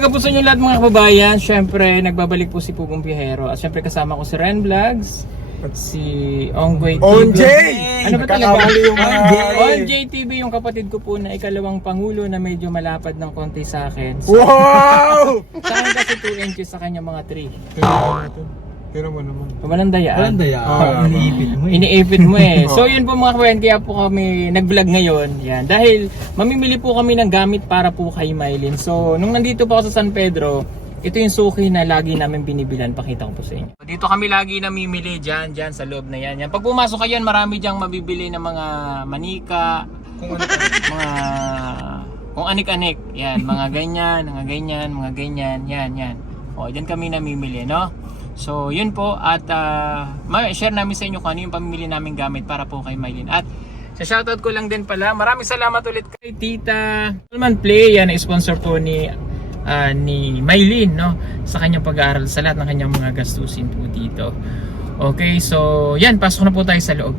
umaga po sa inyo lahat mga kababayan. Siyempre, nagbabalik po si Pugong Biyahero. At siyempre kasama ko si Ren Vlogs at si Ongway TV. OJ! Ano ba talaga? Yung OJ TV, yung kapatid ko po na ikalawang pangulo na medyo malapad ng konti sa akin. So, Wow! sa akin kasi 2 inches, sa kanya mga 3. Tira mo naman. Walang dayaan. Iniipit mo. Iniipit mo eh. So yun po mga kababayan, kaya po kami nag-vlog ngayon. Yan. Dahil mamimili po kami ng gamit para po kay Mylene. So nung nandito po ako sa San Pedro, ito yung suki na lagi namin binibilan. Pakita ko po sa inyo. Dito kami lagi namimili dyan sa loob na yan. Yan. Pag pumasok kayo, marami dyang mabibili ng mga manika, kung anik-anik. Yan, mga ganyan, mga ganyan. Yan. O, dyan kami namimili, no? So, yun po. At share namin sa inyo kung ano yung pamimili namin gamit para po kay Mylene. At sa shoutout ko lang din pala, maraming salamat ulit kay Tita Alman Play. Yan, sponsor po ni Mylene, no? Sa kanyang pag-aaral, sa lahat ng kanyang mga gastusin po dito. Okay, so yan, pasok na po tayo sa loob.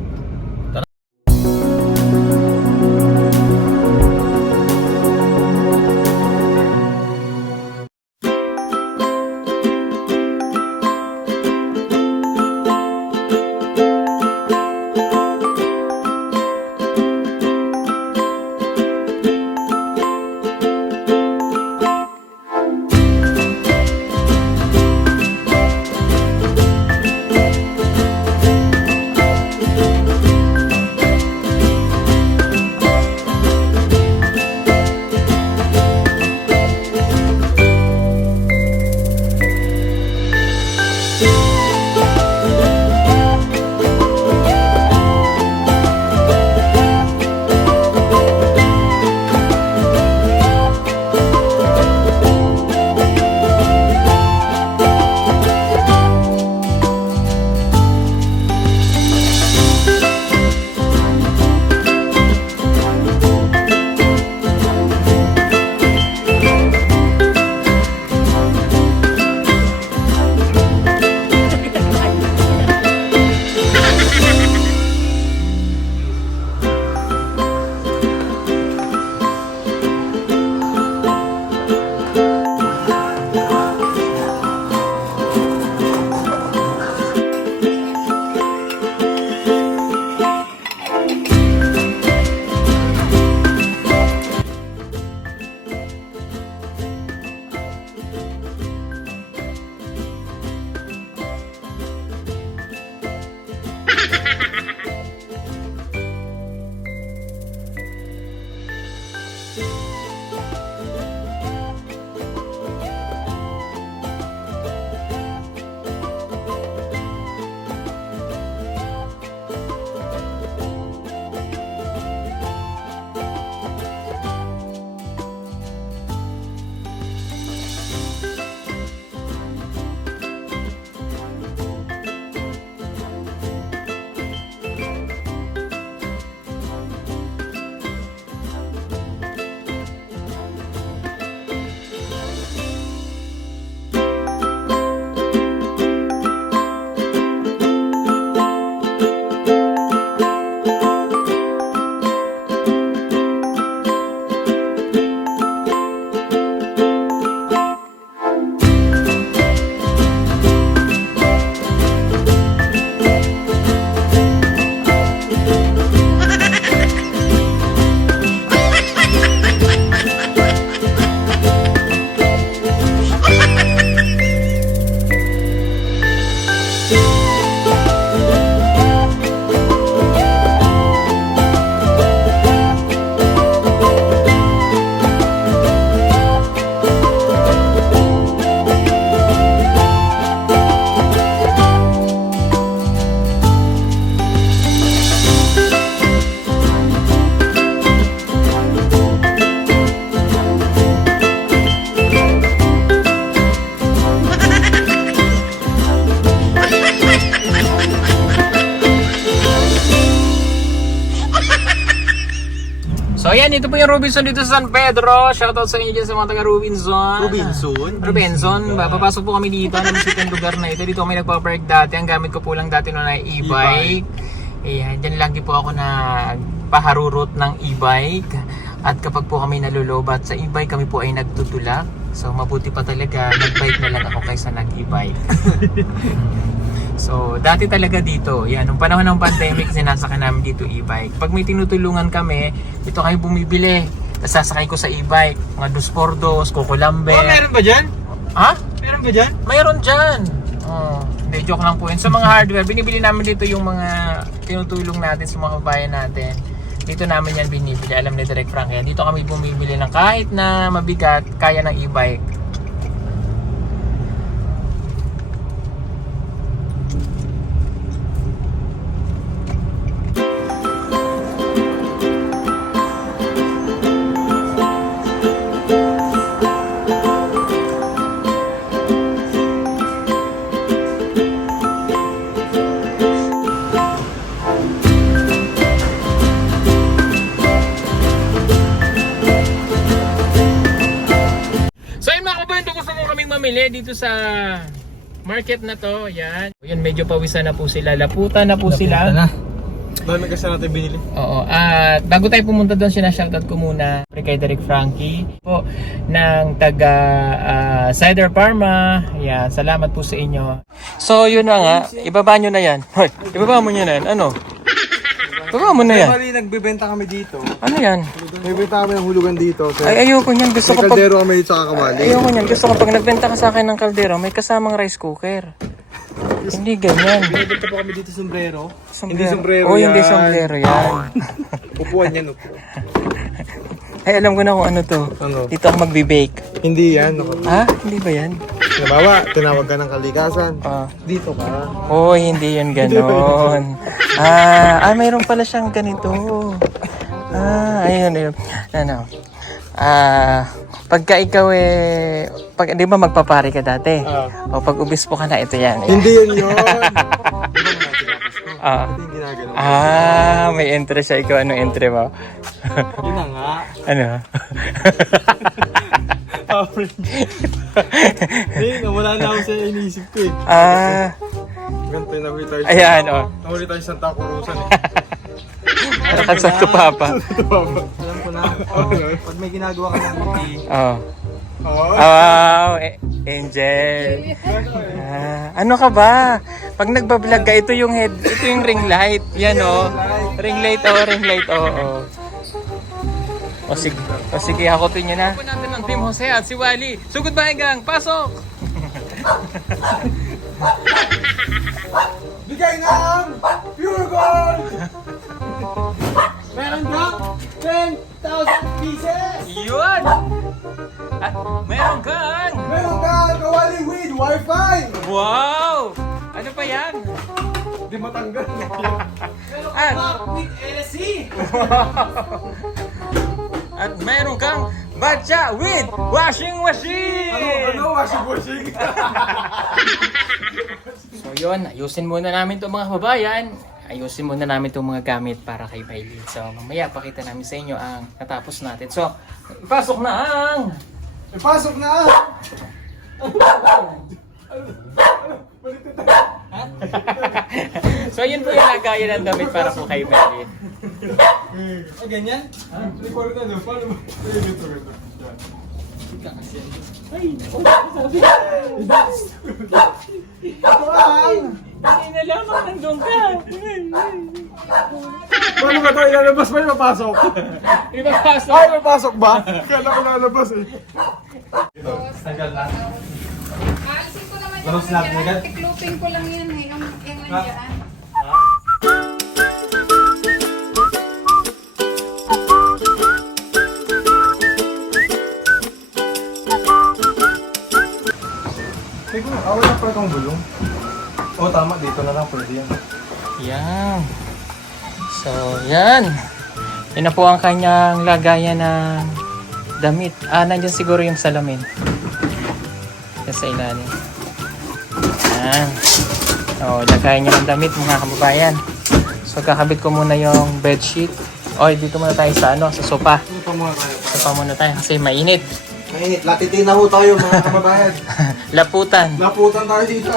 So ayan, ito po yung Robinson dito sa San Pedro. Shoutout sa inyo dyan sa mga taga Robinson. Robinson. Papasok po kami dito. Namasitang lugar na ito. Dito kami nagpa-park dati. Ang gamit ko po lang dati noon ay e-bike. Ayan, dyan lagi po ako nagpaharurot ng e-bike. At kapag po kami nalulobat sa e-bike, kami po ay nagtutulak. So mabuti pa talaga nag-bike na lang ako kaysa nag-e-bike. So dati talaga dito, yan, nung panahon ng pandemic sinasakay namin dito e-bike. Pag may tinutulungan kami, dito kayo bumibili. Tapos sasakay ko sa e-bike, mga 2x2, Kukulambe. Oh, meron ba dyan? Ha? Meron ba dyan? Mayroon dyan. Oh, hindi, joke lang po yun. Sa mga hardware, binibili namin dito yung mga tinutulong natin sa mga kabayan natin. Dito namin yan binibili. Alam ni Direk Frank yan. Dito kami bumibili ng kahit na mabigat, kaya ng e-bike. So yun mga kabayan, kung gusto mo kaming mamili dito sa market na to, yan. Yan, medyo pawisan na po sila. Laputan na po sila. Dami kasi natin binili. Oo. At bago tayo pumunta doon, sinashoutout ko muna kay Derek Frankie po ng taga Cider Parma. Yan, salamat po sa inyo. So yun na nga, ibaba nyo na yan. Hoy, ibaba mo nyo na yan. Ano? Ibaba mo na yan. Bali, nagbebenta kami dito. Ano yan? Nagbebenta kami ng hulugan dito. Ay, ayoko niyan. Gusto May ko pag... kaldero kami dito sa kakawali. Ayoko niyan. Gusto ko pag nagbenta ka sa akin ng kaldero, may kasamang rice cooker. Hindi ganyan. Binibenta po kami dito sombrero. Sombrero. Hindi sombrero Oh, yan. hindi sombrero yan. Upuan yan, upo. Ay, alam ko na kung ano to. Ano? Dito ako magbe-bake. Hindi yan. Ha? Hindi ba yan? Nabawa, tinawag ka ng kalikasan. Ah. Dito ka. Oh, hindi yun ganon. Mayroon pala siyang ganito. Ayun. Ano? Pagka ikaw di ba magpapari ka dati? O pag ubispo ka na, ito yan. Hindi yun yun. Ah. Hindi ginagano. May entry siya. Ikaw, anong entry mo? Yun na nga. Ano? Hindi, nawala na ako sa iniisip ko eh. Ganito yung nahuli tayo. Ayan, oh. Nahuli tayo sa Santa Cruzan eh. Nakasat ko papa. Alam ko na. Pag may ginagawa ka ng buti. Oh. Oo. Wow, Angel. Ano ka ba? Pag nagbablog ka, ito yung ring light. Yan oh. Ring light oh. O sige, hakotin nyo na. Po natin ng Team Jose at si Wally. Sugod ba gang? Pasok! Bigay ng pure gold! Meron ba? 10,000 pieces! Yun! At meron kang! Meron ka kawali with wifi! Wow! Ano pa yan? Di matanggal. At, With LSE! at meron kang batcha with washing machine! Ano? Washing? So yun, ayusin muna namin itong mga kababayan. Ayusin muna namin itong mga gamit para kay Bailey. So mamaya pakita namin sa inyo ang natapos natin. So, ipasok na ang... Ipasok na! So yun po yung lagayan ng damit para po kay Bailey. Ay, ganyan? Record na doon. Paano ba? Ito. Hindi na lamang nandun ka. Paano ba ito? Ilalabas ba yung mapasok? Ipapasok. Ay, mapasok ba? Kaya ko lalabas eh. Tagal na. Aalisin ko naman Tapos yung lahat na agad? Tikloping ko lang yan eh. Yung nandiyan. Teka, awal na pala kang bulong. Oo, tama. Dito na lang. Pwede yan. Yan. So, yan. Yan na po ang kanyang lagayan ng damit. Nandyan siguro yung salamin. Yan sa ilalim. Yan. O, lagayan niya ng damit mga kababayan. So, kakabit ko muna yung bedsheet. Oy, dito muna tayo sa sa sofa. Ano pa muna tayo? Sofa muna tayo kasi mainit. Mainit. Latitin na ho tayo mga kababayan. Laputan. Naputan tayo dito.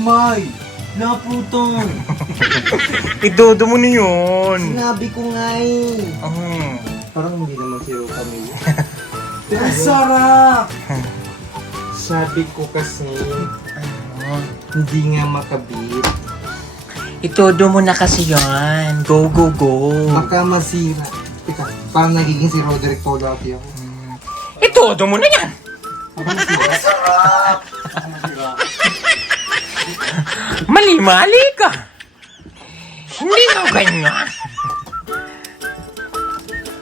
May! Naputan! Idodo mo na yun. Sinabi ko nga eh. Parang hindi naman zero kami. Ang sarap! sabi ko kasi, Ano? hindi nga makabit. Itodo mo na kasi yan. Go, go, go. Baka masira. Teka, parang nagiging si Roderick Paulati ako. Itodo mo na yan. Baka masira. Mali-mali ka. Hindi na ganyan.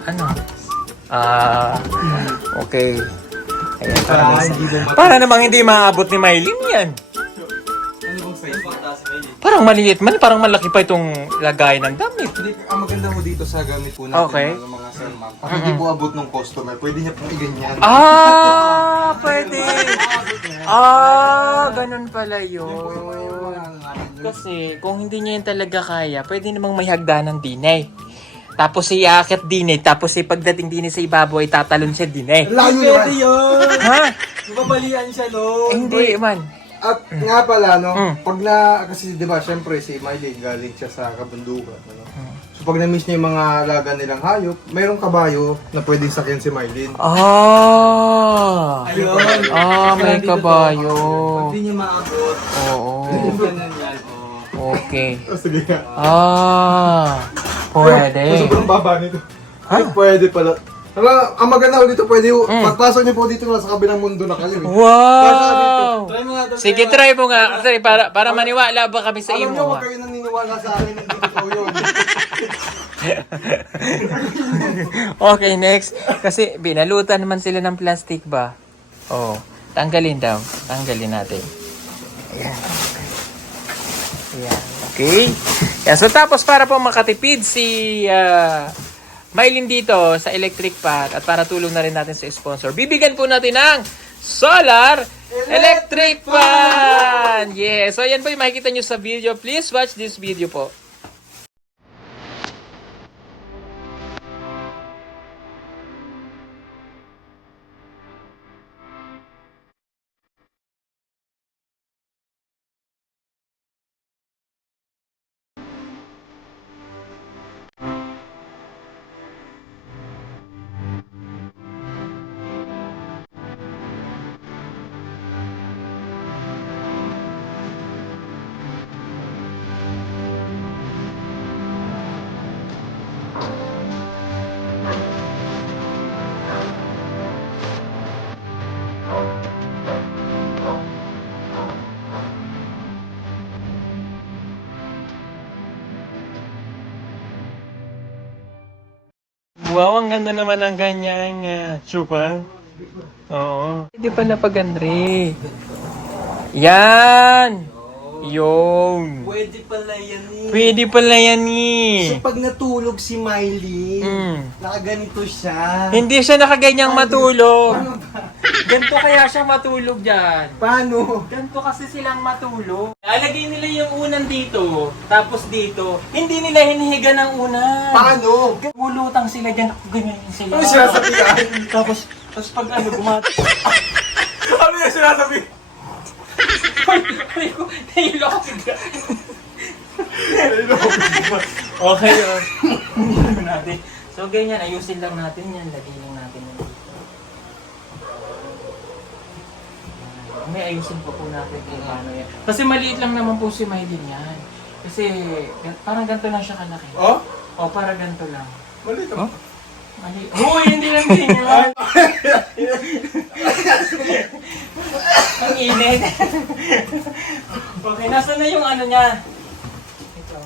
Ano? Okay. Ayan, para namang hindi maabot ni Maylin yan. Ano bang size? Parang maliit man, parang malaki pa itong lagay ng damit. Hindi, ang maganda mo dito sa gamit po natin Okay. ng mga sir ma'am. Pag hindi po abot ng customer, pwede niya pong iganyan. Pwede. Ganun pala Yan po yung mga yun. ano natin. Kasi kung hindi niya yun talaga kaya, pwede namang may hagdanan din eh. Tapos iaakit din eh. Tapos pagdating din sa ibabaw ay tatalon siya din eh. Layo naman. yun! Ha? Mabalian siya, no? Hindi man. At nga pala, no, Mm. pag kasi di ba, syempre si Miley galing siya sa kabundukan. Ano? So pag na-miss niya yung mga alaga nilang hayop, mayroong kabayo na pwedeng sakyan si Miley. Ayun. May kabayo. Pag di niya maabot, Oo. ganun yan. Oh. Okay. Oh, sige nga. Pwede. Sobrang baba nito. Ha? Ay, pwede pala. Ang maganda ko dito, pwede Mm. pagpasok niyo po dito sa kabilang mundo na kayo. Eh. Wow! Try mo nga ito. Sige, try mo nga. Sorry, para maniwala ba kami sa Alam niyo, imo? huwag kayo naniniwala sa akin, hindi totoo yun. Okay, next. Kasi binalutan naman sila ng plastic ba? Oh, tanggalin daw. Tanggalin natin. Ayan. Ayan. Okay. Yan. So tapos para po makatipid si Maylin dito sa electric pan at para tulong na rin natin sa sponsor, bibigyan po natin ng solar electric pan! Yeah. So yan po yung makikita nyo sa video. Please watch this video po. Wow, ang ganda naman ng ganyang chupa. Oo. Hindi pa napagandri. Yan! Yung. Pwede pala yan eh. Pwede pala yan eh. So pag natulog si Miley, nakaganito siya. Hindi siya nakaganyang matulog. Ganito kaya siya matulog dyan. Paano? Ganito kasi silang matulog. Lalagay nila yung unan dito, tapos dito. Hindi nila hinihiga ng unan. Paano? Ulutang sila dyan, ganyan sila. Ano sinasabihan? Tapos pag gumati. Ano yung sinasabi? Ay ko, nahilo ko bigla. Okay yun. Natin. So ganyan, ayusin lang natin yan. Lagyan lang natin yan. May ayusin pa po natin kung paano yan. Kasi maliit lang naman po si Maylin yan. Kasi parang ganito lang siya kalaki. Oh? O parang ganito lang. Mali ka. Mali. Uy, hindi lang din yan. Ang init. Okay, nasa na yung ano niya? Ito.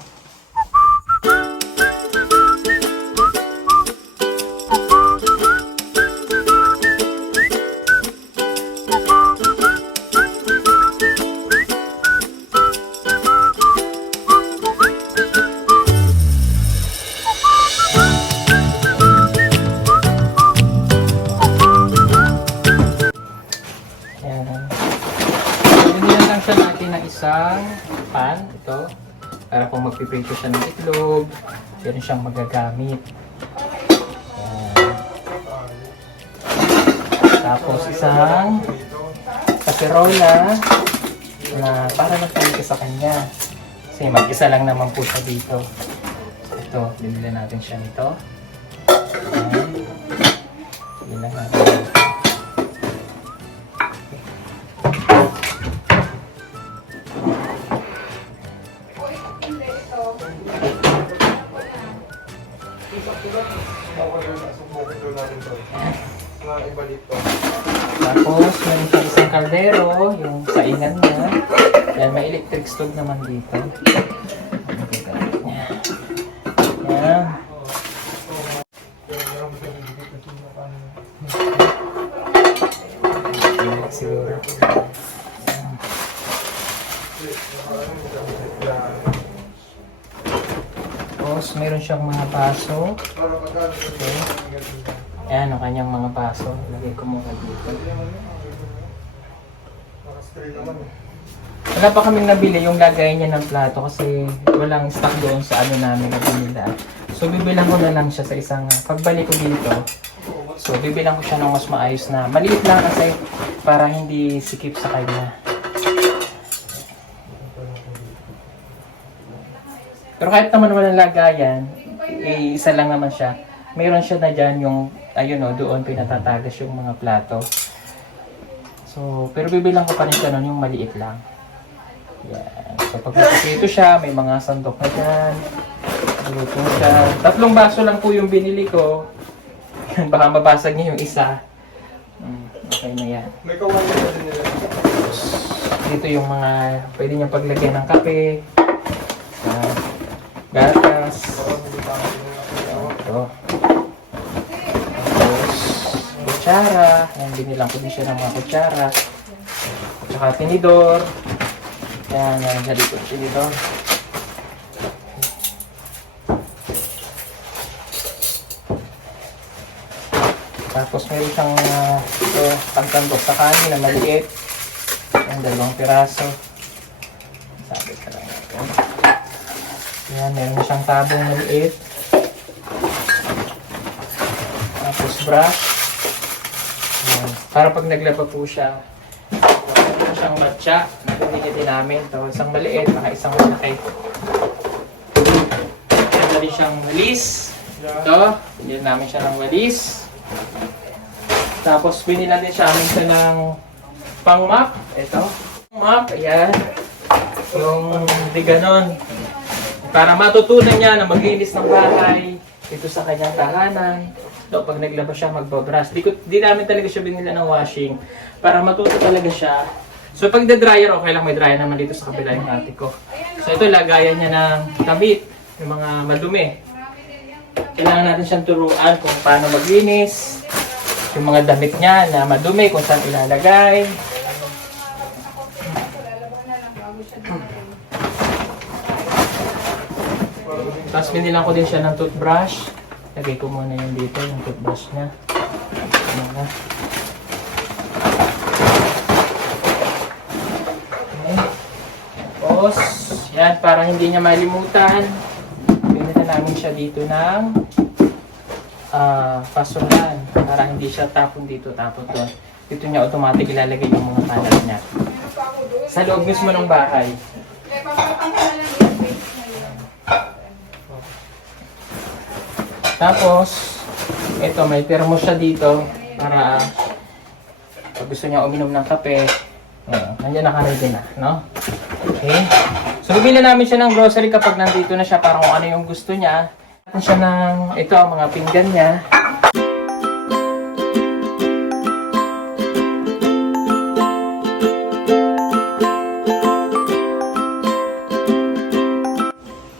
Binigyan lang siya natin ng isang pan, ito, para kung magpiprito siya ng itlog, meron siyang magagamit. Ayan. Tapos isang kaserola na para nagpalito sa kanya. Kasi mag-isa lang naman po siya dito. Ito, binili natin siya nito. Ayan. Binili natin. meron siyang isang kaldero, yung sainan niya. Yan, may electric stove naman dito. Yan. Siguro. Tapos, meron siyang mga baso. Okay. Ayan, ang kanyang mga baso. Lagay ko muna dito. Wala pa kaming nabili yung lagay niya ng plato kasi walang stock doon sa ano namin na binila. So, bibilang ko na lang siya sa isang, pagbalik ko dito, so, bibilang ko siya ng mas maayos na. Maliit lang kasi para hindi sikip sa kanya. Pero kahit naman walang lagayan, isa lang naman siya. Mayroon siya na dyan yung, ayun o, doon pinatatagas yung mga plato. So, pero bibilang ko pa rin siya nun yung maliit lang. Yan. So, pag nakikito siya, may mga sandok na dyan. Luto siya. 3 baso lang po yung binili ko. Baka mabasag niya yung isa. Okay na yan. May kawan na din nila. Dito yung mga pwede niyang paglagyan ng kape. Gatas. Ito. Tapos, kutsara. Ayan, binilang ko din siya ng mga kutsara. Tsaka tinidor. Ayan, meron dito yung tinidor. Tapos meron siyang pagtandok sa kanin na maliit. Ayan, 2 piraso. Sabi ka lang natin. Ayan, meron siyang tabong maliit. Tapos brush. Ayan, para pag naglaba po siya, meron siyang matcha na pinigiti namin. Ito, isang maliit, saka isang malaki. Meron rin siyang walis. Ito, pinigyan namin siya ng walis. Tapos binilan din siya amin siya ng pang-map. Ito. Map, ayan. Yung di ganon. Para matutunan niya na maglinis ng bahay dito sa kanyang tahanan. So, pag naglaba siya, magbabrush. Di namin talaga siya binila ng washing. Para matuto talaga siya. So, pag dryer, okay lang. May dryer naman dito sa kabila yung ate ko. So, ito, lagayan niya ng damit. Yung mga madumi. Kailangan natin siyang turuan kung paano maglinis. Yung mga damit niya na madumi, kung saan ilalagay. Tapos binilang ko din siya ng toothbrush. Lagay ko muna yun dito, yung toothbrush niya. Okay. Tapos, yan, para hindi niya malimutan. Binilan namin siya dito ng pasulan para hindi siya tapon dito, tapon doon. Dito niya automatic ilalagay yung mga kalat niya. Sa loob mismo ng bahay. Tapos, ito may thermos siya dito para pag gusto niya uminom ng kape, nandiyan naka-ready na, no? Okay. So, bibili namin siya ng grocery kapag nandito na siya para kung ano yung gusto niya. Siya ng, ito ang mga pinggan niya.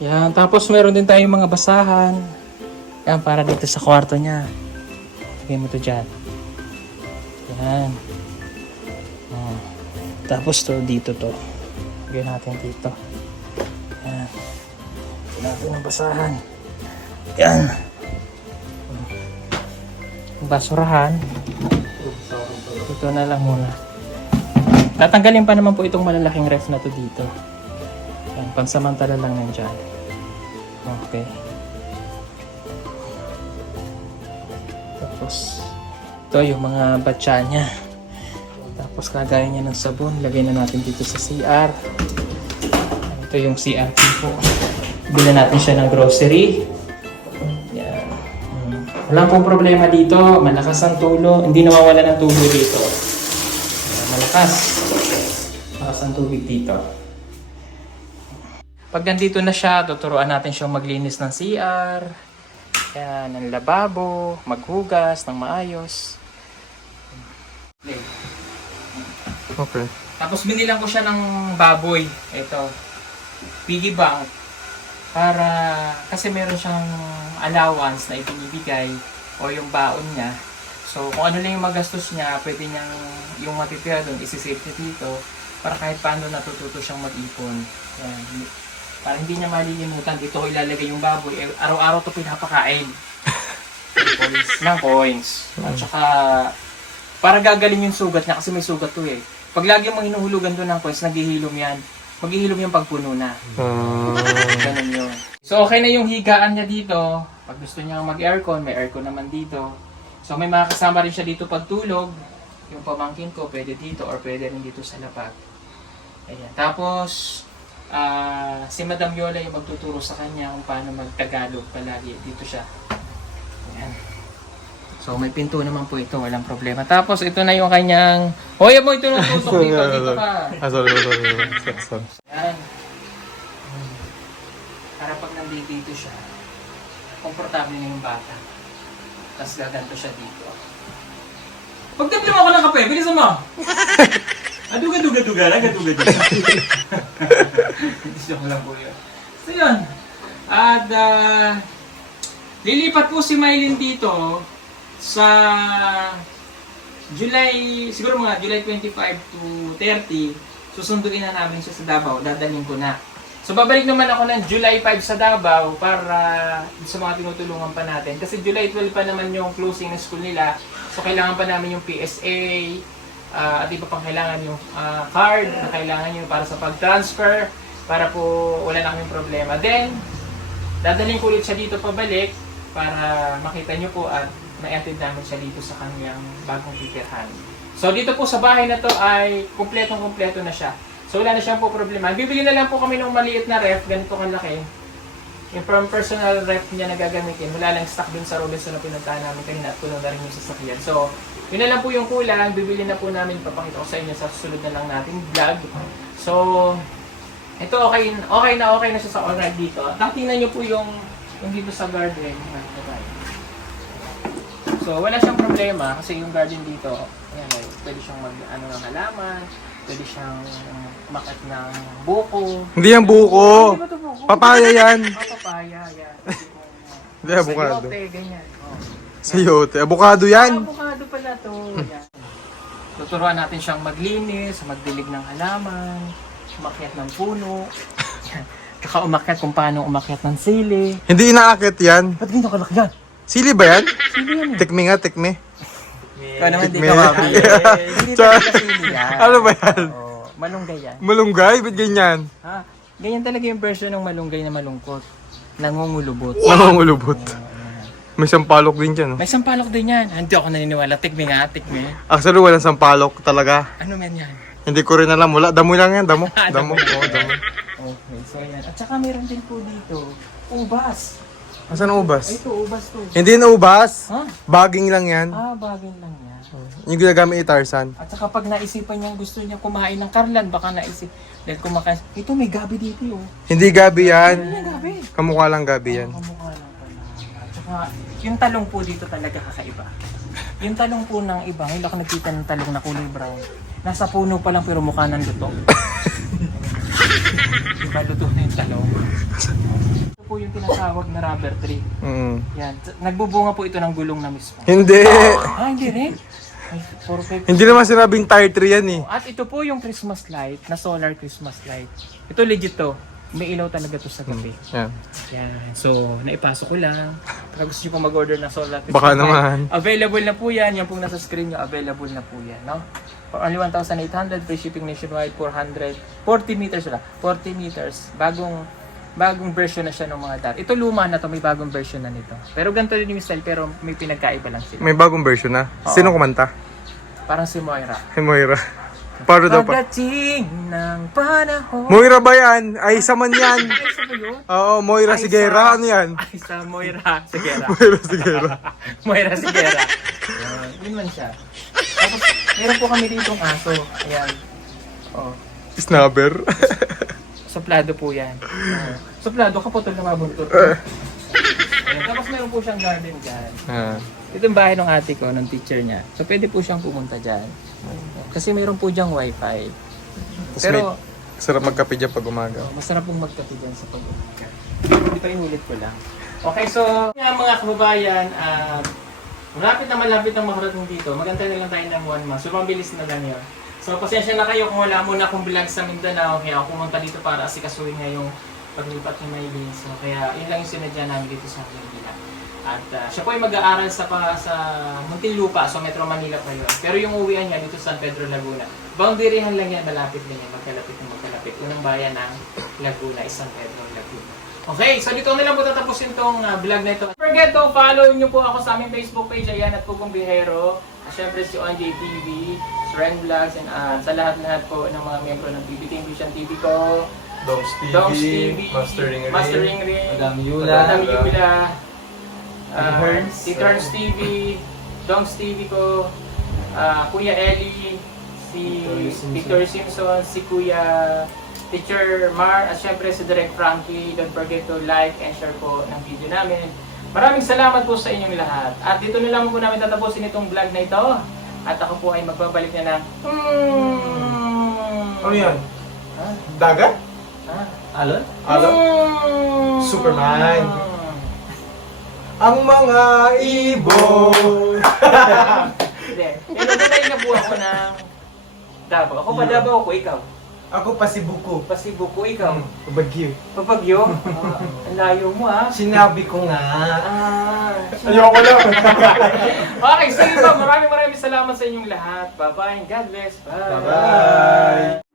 Yan, tapos meron din tayong mga basahan. Yan, para dito sa kwarto niya. Lagay mo to dyan. Yan. Tapos to, dito to. Lagay natin dito. Yan. Lagay natin ang basahan. Yan. Ang basurahan. Ito na lang muna. Tatanggalin pa naman po itong malalaking ref na to dito. Yan, pansamantala lang nandyan. Okay. Tapos, ito yung mga batya niya. Tapos kagaya niya ng sabon. Lagay na natin dito sa CR. Ito yung CR po. Bilhan natin siya ng grocery. Yan. Walang pong problema dito. Malakas ang tulo. Hindi nawawala ng tulo dito. Yan, malakas. Malakas ang tubig dito. Pag nandito na siya, tuturuan natin siyang maglinis ng CR. Yan, ng lababo, maghugas ng maayos. Okay. Okay. Tapos binilang ko siya ng baboy. Ito. Piggy bank. Para, kasi meron siyang allowance na ibinibigay o yung baon niya. So, kung ano lang yung magastos niya, pwede niyang yung matitira doon, isisave niya dito para kahit paano natututo siyang mag-ipon. Yan. Para hindi niya malilimutan, dito ko ilalagay yung baboy. Eh, araw-araw to pinapakain. ng coins. At saka, para gagaling yung sugat niya kasi may sugat to eh. Pag lagi mong hinuhulugan doon ng coins, naghihilom yan. Maghihilom yung pagpuno na. Ganun yun. So, okay na yung higaan niya dito. Pag gusto niya mag-aircon, may aircon naman dito. So, may mga kasama rin siya dito pagtulog. Yung pamangkin ko, pwede dito or pwede rin dito sa lapag. Ayan. Tapos, si Madam Yola yung magtuturo sa kanya kung paano mag-Tagalog palagi. Dito siya. Ayan. So, may pinto naman po ito. Walang problema. Tapos, ito na yung kanyang... Hoy, mo ito nung tutok dito. Dito ka. Sorry. Ayan. Para pag nandito siya, komportable na yung bata. Tapos gaganto siya dito. Pagtimpla mo ako ng kape, bilisan mo! Aduga-duga-duga lang, aduga-duga. Joke lang po yun. So yun. At lilipat po si Mylene dito sa July, siguro mga July 25 to 30. Susunduin na namin siya sa Davao, dadalhin ko na. So babalik naman ako ng July 5 sa Davao para sa mga tinutulungan pa natin. Kasi July 12 pa naman yung closing ng school nila. So kailangan pa namin yung PSA at iba pang kailangan yung card na kailangan nyo para sa pag-transfer para po wala na kaming problema. Then, dadalhin ko ulit siya dito pabalik para makita nyo po at maiatid namin siya dito sa kanyang bagong titirhan. So dito po sa bahay na to ay kumpletong-kumpleto na siya. So wala na siyang po problema. Bibili na lang po kami ng maliit na ref, ganito kalaki. Yung personal ref niya na gagamitin. Wala lang stock dun sa Robinson na pinuntahan namin kanina at puno na rin yung sasakyan. So, yun na lang po yung kulang. Bibili na po namin, papakita ko sa inyo sa susunod na lang nating vlog. So, ito okay na siya sa alright dito. At tingnan nyo po yung dito sa garden. So, wala siyang problema kasi yung garden dito, ayan, pwede siyang mag-ano ng halaman, pwede siyang umakyat ng buko. Hindi yan buko. Hindi ba ito buko? Papaya yan. Papaya, yan. Hindi, avocado. Sayote, ganyan. Oh. Sayote. Avocado yan. Avocado pala to. Yan. Tuturuan natin siyang maglinis, magdilig ng halaman, umakyat ng puno. Kaka-umakyat kung paano umakyat ng sili. Hindi inaakit yan. Ba't ganyan kalaki yan? Sili ba yan? Sili yan eh. Tikmi nga, tikmi. Ikaw naman di Tikmi. ka mabi. Hindi talaga sili yan. Ano ba yan? Oo, malunggay yan. Malunggay? Ba't ganyan? Ha? Ganyan talaga yung version ng malunggay na malungkot. Nangungulubot. Nangungulubot. May sampalok din dyan. No? May sampalok din yan. Hindi ako naniniwala. Tikmi nga, tikmi. Actually, walang sampalok talaga. Ano man yan? Hindi ko rin alam. Wala. Damo lang yan. Damo. Damo. Damo. Oo, damo. Okay, so yan. At saka meron din po dito, ubas. Asan ang ubas? Ay, ito, ubas to. Hindi na ubas. Ha? Baging lang yan. Bagin lang yan. Yung ginagamit ni Tarzan. At saka pag naisipan niyang gusto niya kumain ng karlan, baka naisip, dahil kumakain, ito may gabi dito oh. Hindi gabi yan. Ano yung gabi? Kamukha lang gabi yan. Kamukha lang pala. At saka, yung talong po dito talaga kakaiba. Yung talong po ng iba, ngayon ako nagkita ng talong na kulay brown. Nasa puno pa lang pero mukha ng luto. Diba luto na yung talong? Ito po yung tinatawag na rubber tree. Yan. Nagbubunga po ito ng gulong na mismo. Hindi. Hindi rin. Ay, perfect. Hindi naman sinabing tire tree yan eh. At ito po yung Christmas light, na solar Christmas light. Ito legit to. May ilaw talaga to sa gabi. Yan. Yan. So, naipasok ko lang. Kaya gusto nyo po mag-order ng solar Christmas Baka light. naman. Available na po yan. Yan pong nasa screen nyo. Available na po yan. No? For only 1,800, free shipping nationwide, 40 meters wala. 40 meters. Bagong version na siya ng mga dati. Ito luma na to, may bagong version na nito. Pero ganito din yung style, pero may pinagkaiba lang sila. May bagong version na. Sino kumanta? Parang si Moira. Si Moira. Paano daw pa? Pagdating ng panahon. Moira ba yan? Ay, isa man yan. Ay, isa ba yun? Oo, Moira Ay, Sigera. sa- Ano yan? Ay, sa Moira Sigera. Moira Sigera. Moira Sigera. Yun man siya. Tapos, meron po kami dito ng aso. Ayan. Oh. Snabber. Suplado po yan. Suplado, kaputol na mabuntot. Ayan. Tapos meron po siyang garden dyan. Ito yung bahay ng ate ko, ng teacher niya. So pwede po siyang pumunta dyan. Kasi mayroon po dyang wifi. Pero Sarap magkape dyan pag umaga. masarap pong magkape dyan sa pag-umaga. Hindi pa inulit ko lang. Okay, so mga kababayan, malapit na makarating dito. Magantay na lang tayo ng 1 month. So mabilis na lang yun. So pasensya na kayo kung wala muna akong vlog sa Mindanao. Kaya ako pumunta dito para asikasuhin nga yung paglipat ni Maylin. So kaya yun lang yung sinadya namin dito sa Manila. At siya po ay mag-aaral sa Muntinlupa, so Metro Manila pa yun. Pero yung uwian niya dito sa San Pedro, Laguna. Boundaryhan lang yan, malapit din yan, magkalapit. Unang bayan ng Laguna is San Pedro, Laguna. Okay, so dito na lang po tatapusin tong vlog na ito. Don't forget to follow nyo po ako sa aming Facebook page, ayan, at Kugong Bihero. Siyempre si ONJ TV, Sren Vlogs, and sa lahat-lahat po ng mga miyembro ng TV Team Vision TV ko. Dongs TV, Mastering Ring, Madam Yula, si Turns TV, Dongs TV ko, Kuya Ellie, si Victor Simpson, si Kuya Teacher Mar, at syempre si Direk Frankie. Don't forget to like and share po ng video namin. Maraming salamat po sa inyong lahat. At dito na lang po namin tatapusin itong vlog na ito. At ako po ay magbabalik na ng Ano yan? Ah, Dagat? Alon? Superman. Ang mga ibon. Hindi. Ilagay na buwan ko ng Davao. Ako pa Davao ko, ikaw. Ako Pasibuko. Pasibuko, ikaw. Bagyo. Papagyo. Ang layo mo ah. Sinabi ko nga. Ayoko lang. Okay, sige ba. Maraming salamat sa inyong lahat. Bye-bye. God bless. Bye. Bye-bye.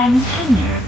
Thanks, Henry.